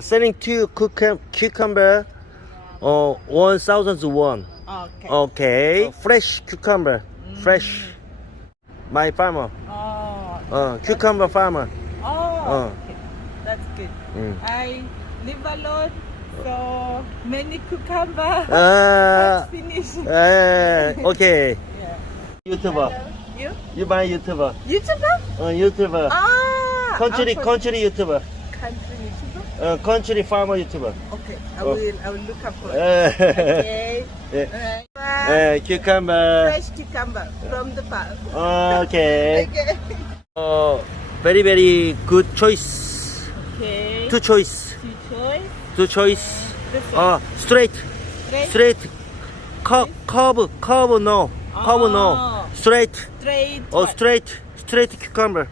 selling two cucumber 1,000 won. Okay. Okay. Fresh cucumber. Fresh. My farmer. Oh. Cucumber farmer. Oh. Okay. That's good. Mm. I live alone, so many cucumber. Uh, Finish. Okay. Yeah. YouTuber. You? You buy YouTuber. YouTuber? YouTuber. Ah. Country Uncle- country YouTuber. Country YouTuber. Country farmer YouTuber. Okay. I Oh. will look up for it. Okay. Yeah. Alright. Cucumber. Fresh cucumber from the farm. Okay. Okay. Very very good choice. Okay. Two choice. Two choice. Two choice. This one. Straight. Straight. Straight. Curve no. Curve no. Oh. Straight. Straight. Oh, one. straight cucumber.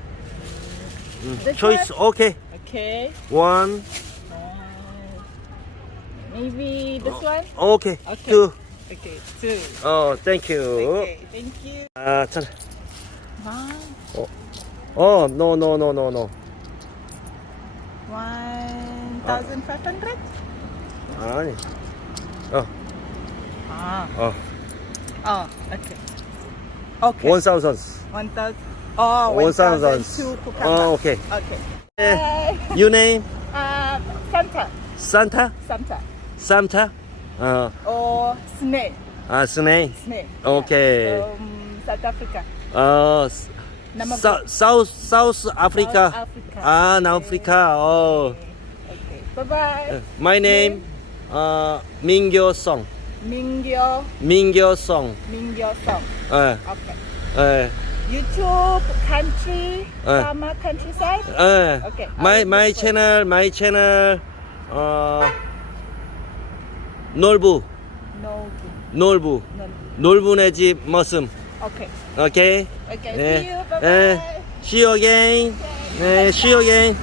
This Choice. Okay. Okay. One. Maybe this one. Okay. Okay. Two. Okay. Two. Thank you. Okay. Thank you. 자. Wow. No. 1,500. 아니. Ah. Oh. Okay. Okay. 1,000. 1,000. Oh, 1,000. 1,002 cucumber. Okay. Okay. Your name? Santa. Santa? Santa? Or Snake. Snake. Snake. Okay. From South Africa. South Africa. South Africa. Africa. Okay. Bye-bye. My name, Mingyo Song. Mingyo Song. Song. Okay. YouTube country, farmer countryside. Okay. My channel, 놀부네 집 머슴. Okay. Okay. Okay. 네. See you. Bye-bye. See you again. 네, see you again.